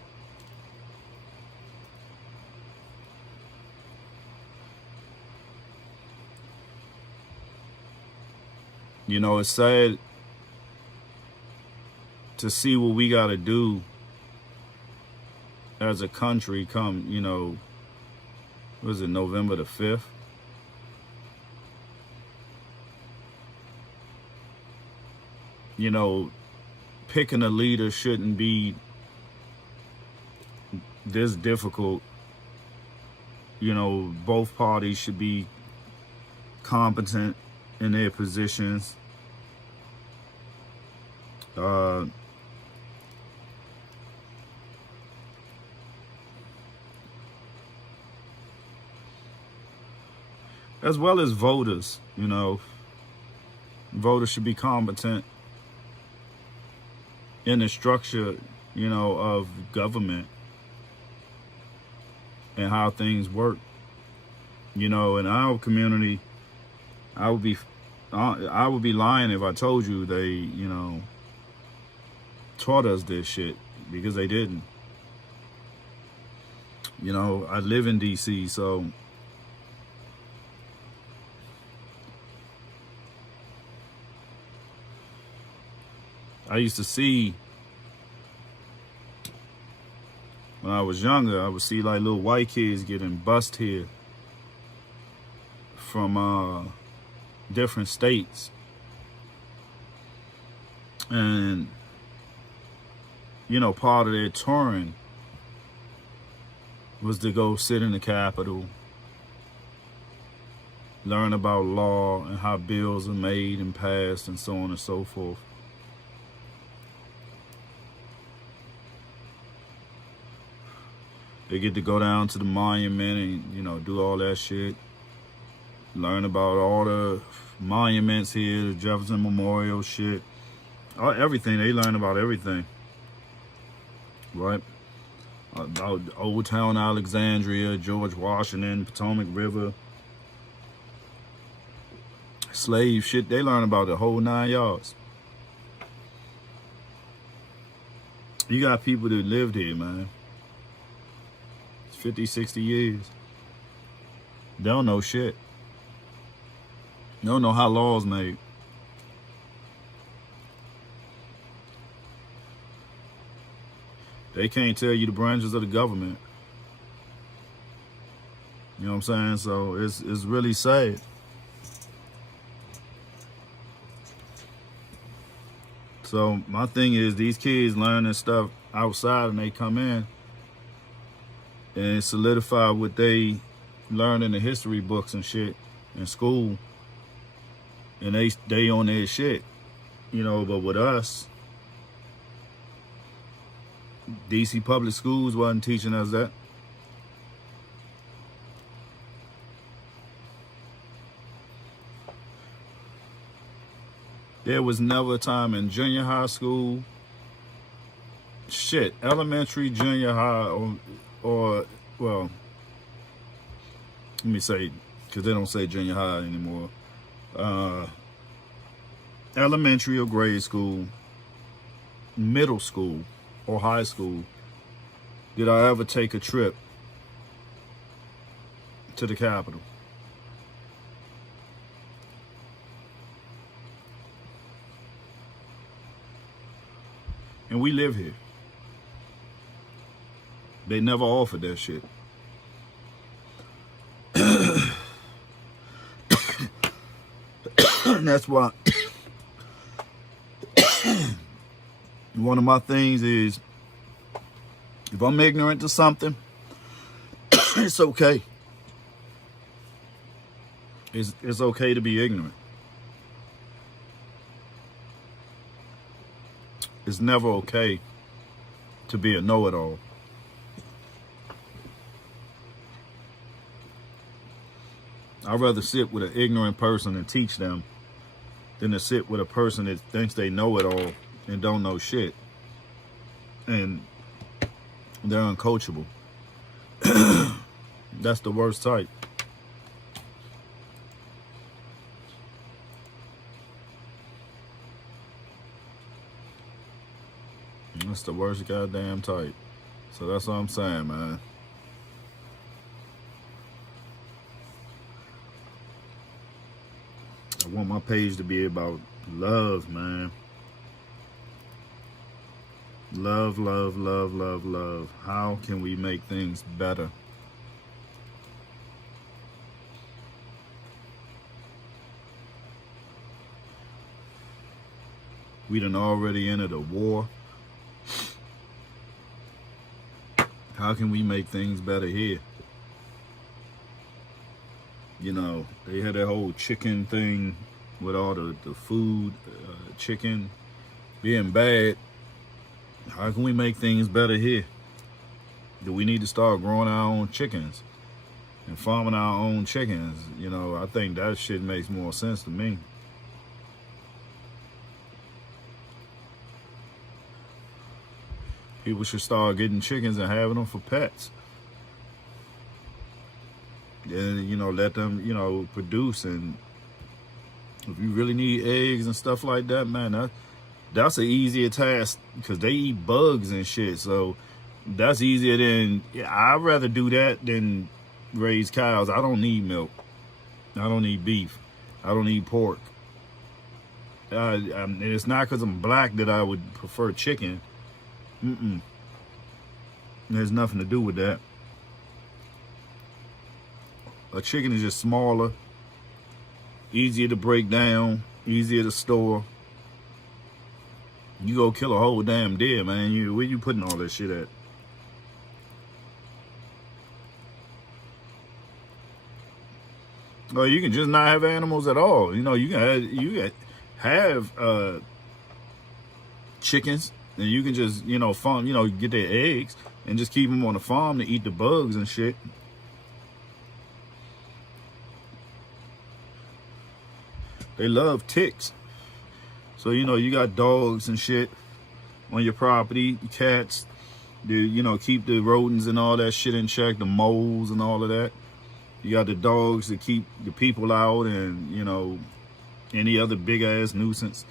You know, it's sad to see what we gotta do as a country come, you know, was it November the 5th? You know, picking a leader shouldn't be this difficult. You know, both parties should be competent in their positions. As well as voters, you know, voters should be competent in the structure, you know, of government and how things work. You know, in our community, I would be lying if I told you they, you know, taught us this shit, because they didn't. You know, I live in DC, so I used to see, when I was younger, I would see like little white kids getting bussed here from different states. And, you know, part of their touring was to go sit in the Capitol, learn about law and how bills are made and passed and so on and so forth. They get to go down to the monument and, you know, do all that shit. Learn about all the monuments here, the Jefferson Memorial shit. Everything. They learn about everything. Right? About Old Town Alexandria, George Washington, Potomac River. Slave shit. They learn about the whole 9 yards. You got people that lived here, man. 50, 60 years. They don't know shit. They don't know how laws made. They can't tell you the branches of the government. You know what I'm saying? So it's really sad. So my thing is, these kids learn this stuff outside and they come in and solidify what they learn in the history books and shit in school, and they on their shit, you know. But with us, DC public schools wasn't teaching us that. There was never a time in junior high school, shit, elementary, junior high, or well, let me say, because they don't say junior high anymore. Elementary or grade school, middle school, or high school, did I ever take a trip to the Capitol? And we live here. They never offered that shit. And that's why one of my things is, if I'm ignorant to something, it's okay. It's okay to be ignorant. It's never okay to be a know-it-all. I'd rather sit with an ignorant person and teach them than to sit with a person that thinks they know it all and don't know shit. And they're uncoachable. That's the worst type. That's the worst goddamn type. So that's what I'm saying, man. I want my page to be about love, man. Love, love, love, love, love. How can we make things better? We done already entered a war. How can we make things better here? You know, they had that whole chicken thing with all the food, chicken being bad. How can we make things better here? Do we need to start growing our own chickens and farming our own chickens? You know, I think that shit makes more sense to me. People should start getting chickens and having them for pets. And, you know, let them, you know, produce. And if you really need eggs and stuff like that, man, that's an easier task, because they eat bugs and shit. So that's easier than, I'd rather do that than raise cows. I don't need milk. I don't need beef. I don't need pork. And it's not because I'm black that I would prefer chicken. There's nothing to do with that. A chicken is just smaller, easier to break down, easier to store. You go kill a whole damn deer, man. Where you putting all that shit at? Or you can just not have animals at all. You know, you can have chickens, and you can just, you know, farm, you know, get their eggs and just keep them on the farm to eat the bugs and shit. They love ticks. So, you know, you got dogs and shit on your property, cats, you know, keep the rodents and all that shit in check, the moles and all of that. You got the dogs that keep the people out, and, you know, any other big ass nuisance.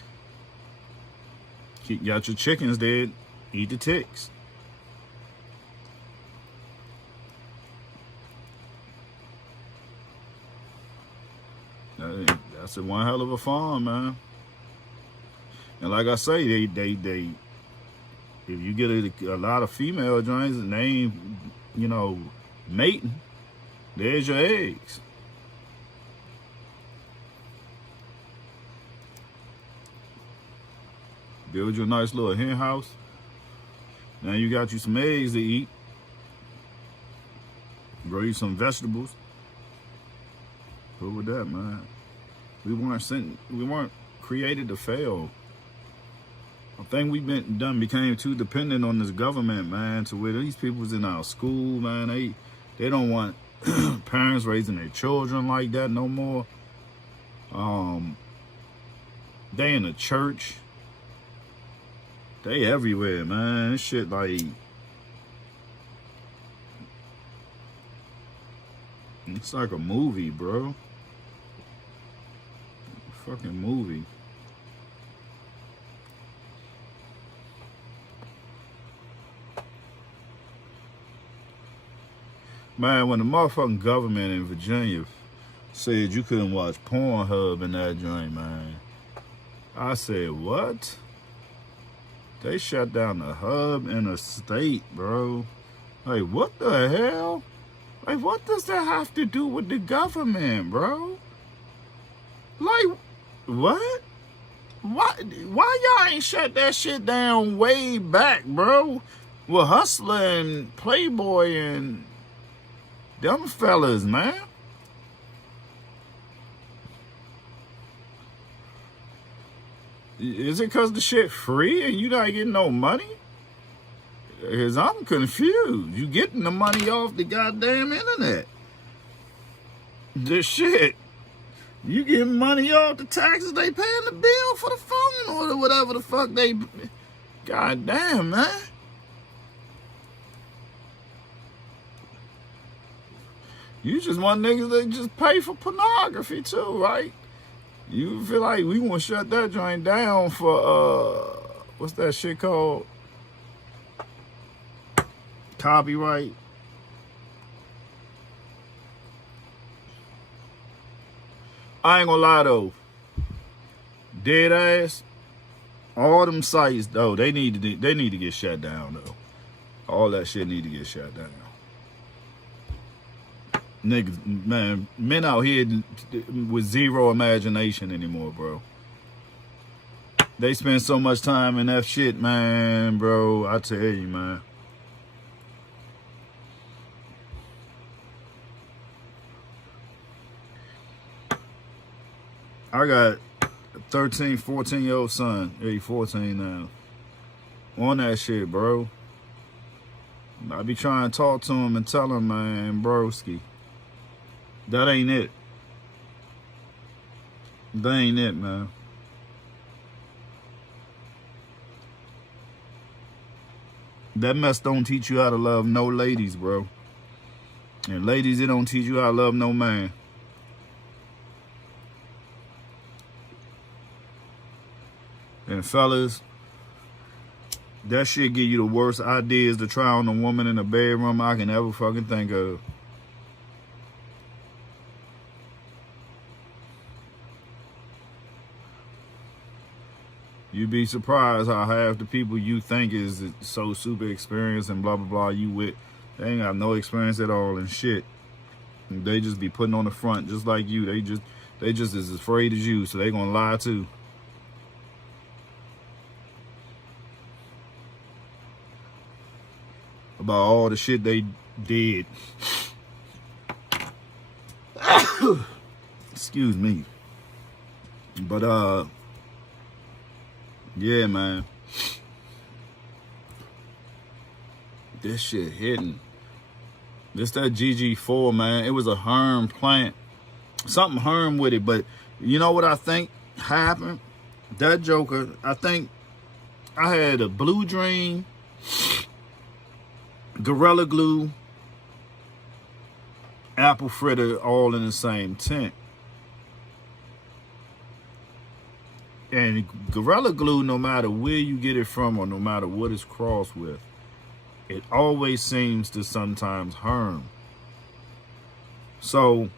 You got your chickens dead, eat the ticks. That's one hell of a farm, man. And like I say, If you get a lot of female joints and they ain't, mating, there's your eggs. Build you a nice little hen house. Now you got you some eggs to eat. Grow you some vegetables. Good with that, man. We weren't created to fail. I think became too dependent on this government, man, to where these people's in our school, man, they don't want parents raising their children like that no more. They in the church. They everywhere, man. This shit like, it's like a movie, bro. A fucking movie. Man, when the motherfucking government in Virginia said you couldn't watch Pornhub in that joint, man, I said, what? They shut down the hub in a state, bro. Like, what the hell? Like, what does that have to do with the government, bro? Like, what? Why y'all ain't shut that shit down way back, bro? Well, Hustler and Playboy and them fellas, man. Is it because the shit free and you not getting no money? Because I'm confused. You getting the money off the goddamn internet. The shit. You getting money off the taxes they paying the bill for the phone or whatever the fuck they... Goddamn, man. You just want niggas that just pay for pornography too, right? You feel like we want to shut that joint down for, what's that shit called? Copyright. I ain't gonna lie though. Dead ass. All them sites though, they need to get shut down though. All that shit need to get shut down. Niggas, man, men out here with zero imagination anymore, bro. They spend so much time in that shit, man, bro. I tell you, man. I got a 13, 14-year-old son. Yeah, he's 14 now. On that shit, bro. I be trying to talk to him and tell him, man, broski, that ain't it. That ain't it, man. That mess don't teach you how to love no ladies, bro. And ladies, it don't teach you how to love no man. And fellas, that shit give you the worst ideas to try on a woman in a bedroom I can ever fucking think of. You'd be surprised how half the people you think is so super experienced and blah, blah, blah you with, they ain't got no experience at all and shit. And they just be putting on the front just like you. They just as afraid as you, so they gonna lie too. About all the shit they did. Excuse me. But yeah, man. This shit hitting. This that GG4, man. It was a herm plant. Something herm with it, but you know what I think happened? That joker, I think I had a Blue Dream, Gorilla Glue, apple fritter all in the same tent. And Gorilla Glue, no matter where you get it from or no matter what it's crossed with, it always seems to sometimes harm. So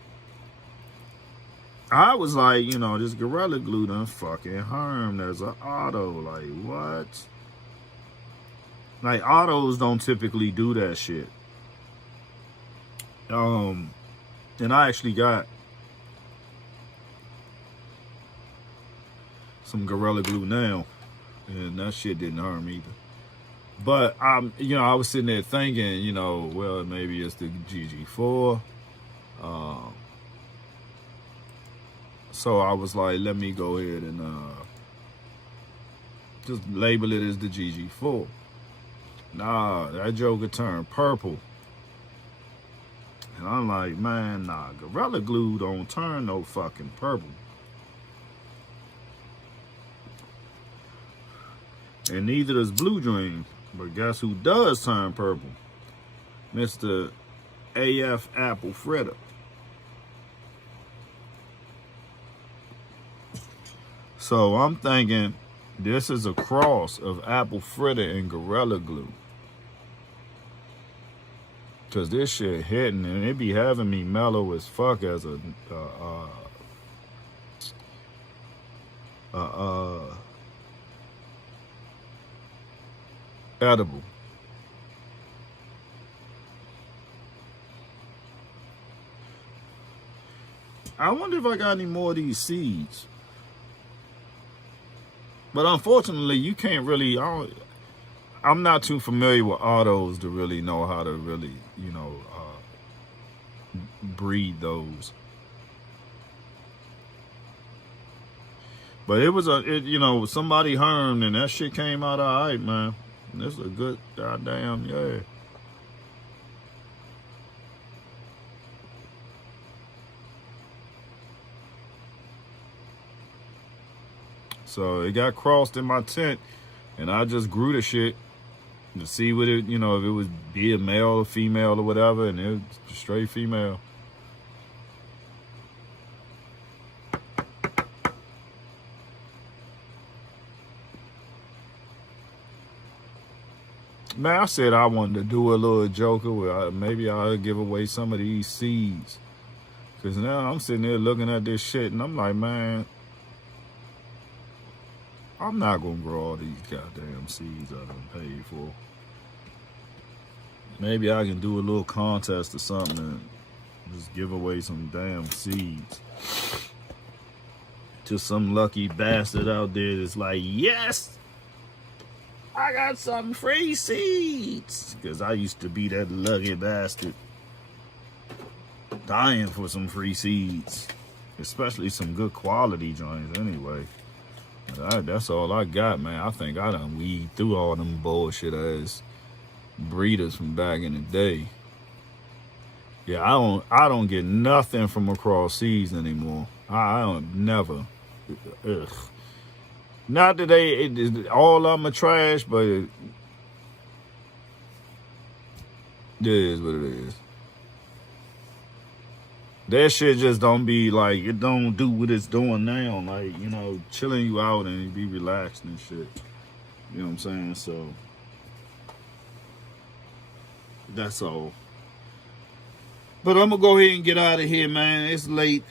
I was like, you know, this Gorilla Glue done fucking harm. There's an auto. Like, what? Like autos don't typically do that shit. And I actually got some Gorilla Glue now, and that shit didn't harm either. But I was sitting there thinking, well, maybe it's the GG4. So I was like, let me go ahead and just label it as the GG4. Nah, that joker turned purple. And I'm like, man, nah, Gorilla Glue don't turn no fucking purple. And neither does Blue Dream. But guess who does turn purple? Mr. AF Apple Fritter. So I'm thinking this is a cross of Apple Fritter and Gorilla Glue. Cause this shit hitting and it be having me mellow as fuck as a edible. I wonder if I got any more of these seeds. But unfortunately, you can't really. I'm not too familiar with autos to really know how to really, breed those. But it was somebody hermed and that shit came out all right, man. This is a good goddamn, yeah. So it got crossed in my tent, and I just grew the shit to see what it, if it was be a male or female or whatever, and it was straight female. Man, I said I wanted to do a little joker where maybe I'll give away some of these seeds. Because now I'm sitting there looking at this shit, and I'm like, man, I'm not going to grow all these goddamn seeds I done paid for. Maybe I can do a little contest or something and just give away some damn seeds to some lucky bastard out there that's like, yes, I got some free seeds. Because I used to be that lucky bastard dying for some free seeds, especially some good quality joints anyway. That's all I got, man. I think I done weed through all them bullshit ass breeders from back in the day. Yeah, I don't get nothing from across seas anymore. I don't never. Ugh. Not that all of them are trash, but it is what it is. That shit just don't be like, it don't do what it's doing now. Like, chilling you out and you be relaxed and shit. You know what I'm saying? So, that's all. But I'm going to go ahead and get out of here, man. It's late.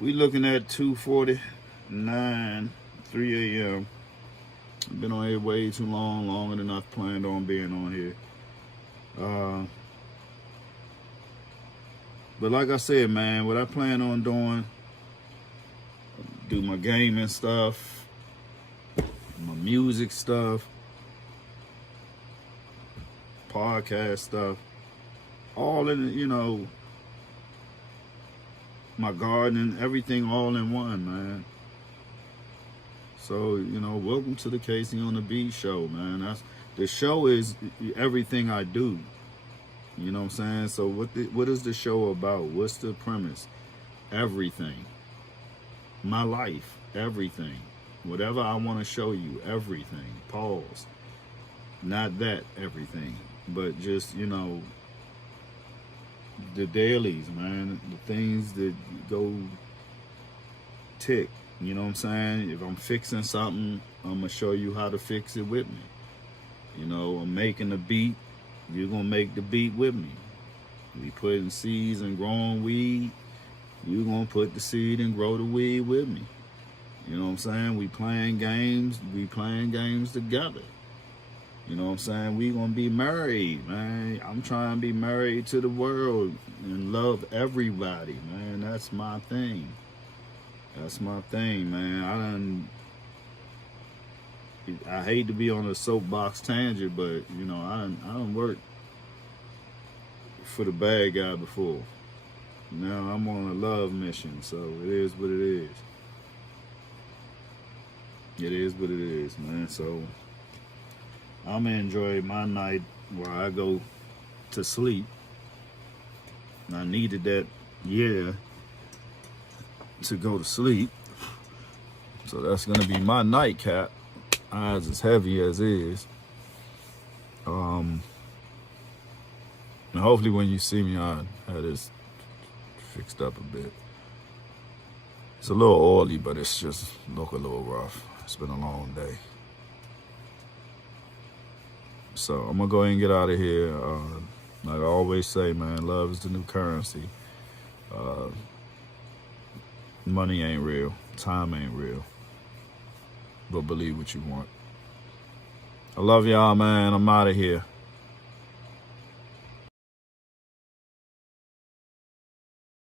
We looking at 2:49, 3 a.m. Been on here way too long, longer than I planned on being on here. But like I said, man, what I plan on doing, do my gaming stuff, my music stuff, podcast stuff, all in, my gardening, everything all in one, man. So, welcome to the Casey on the Beat show, man. The show is everything I do. You know what I'm saying? So what is the show about? What's the premise? Everything. My life. Everything. Whatever I want to show you. Everything. Pause. Not that everything. But just, the dailies, man. The things that go tick. You know what I'm saying? If I'm fixing something, I'm going to show you how to fix it with me. I'm making a beat. You're going to make the beat with me. We putting seeds and growing weed. You're going to put the seed and grow the weed with me. You know what I'm saying? We playing games. We playing games together. You know what I'm saying? We gonna be married, man. I'm trying to be married to the world and love everybody, man. That's my thing. That's my thing, man. I hate to be on a soapbox tangent, but you know, I don't work for the bad guy before. Now I'm on a love mission, so it is what it is. It is what it is, man. So I'm gonna enjoy my night where I go to sleep. I needed that year to go to sleep, so that's gonna be my nightcap. Eyes as heavy as is. And hopefully when you see me, I had this fixed up a bit. It's a little oily, but it's just look a little rough. It's been a long day. So I'm gonna go ahead and get out of here. Like I always say, man, love is the new currency. Money ain't real, time ain't real, but believe what you want. I love y'all, man. I'm out of here.